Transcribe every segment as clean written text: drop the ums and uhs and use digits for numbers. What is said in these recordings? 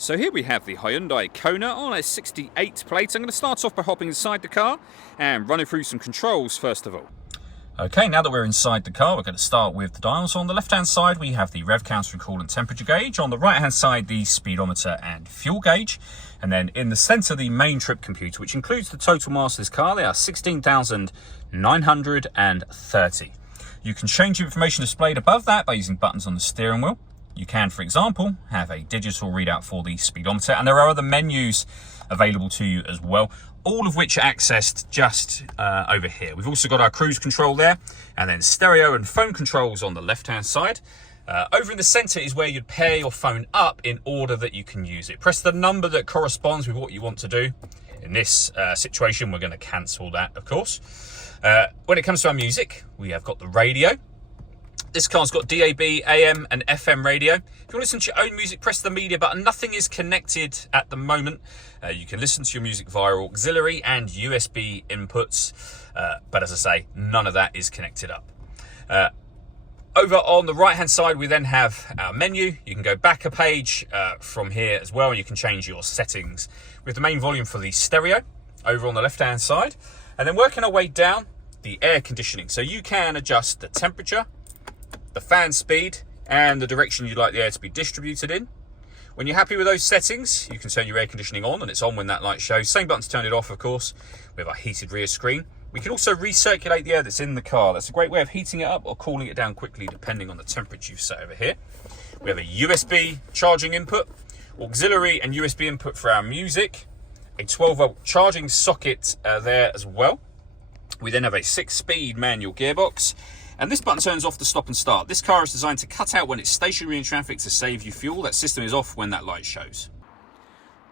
So here we have the Hyundai Kona on a 68 plate. I'm going to start off by hopping inside the car and running through some controls first of all. Okay, now that we're inside the car, we're going to start with the dials. On the left-hand side, we have the rev counter and coolant temperature gauge. On the right-hand side, the speedometer and fuel gauge. And then in the centre, the main trip computer, which includes the total mass of this car. They are 16,930. You can change the information displayed above that by using buttons on the steering wheel. You can, for example, have a digital readout for the speedometer, and there are other menus available to you as well, all of which are accessed just over here. We've also got our cruise control there, and then stereo and phone controls on the left-hand side. Over in the center is where you'd pair your phone up in order that you can use it. Press the number that corresponds with what you want to do. In this situation, we're going to cancel that, of course. When it comes to our music, we have got the radio. This car's got DAB, AM and FM radio. If you want to listen to your own music, press the media button. Nothing is connected at the moment. You can listen to your music via auxiliary and USB inputs. But as I say, none of that is connected up. Over on the right-hand side, we then have our menu. You can go back a page from here as well, and you can change your settings. We have the main volume for the stereo over on the left-hand side. And then working our way down, the air conditioning. So you can adjust the temperature, the fan speed, and the direction you'd like the air to be distributed in. When you're happy with those settings, you can turn your air conditioning on, and it's on when that light shows. Same button to turn it off, of course. We have our heated rear screen. We can also recirculate the air that's in the car. That's a great way of heating it up or cooling it down quickly, depending on the temperature you've set over here. We have a USB charging input, auxiliary and USB input for our music, a 12-volt charging socket there as well. We then have a 6-speed manual gearbox. And this button turns off the stop and start. This car is designed to cut out when it's stationary in traffic to save you fuel. That system is off when that light shows.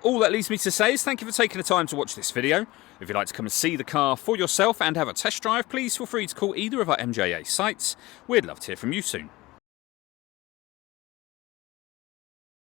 All that leaves me to say is thank you for taking the time to watch this video. If you'd like to come and see the car for yourself and have a test drive, please feel free to call either of our MJA sites. We'd love to hear from you soon.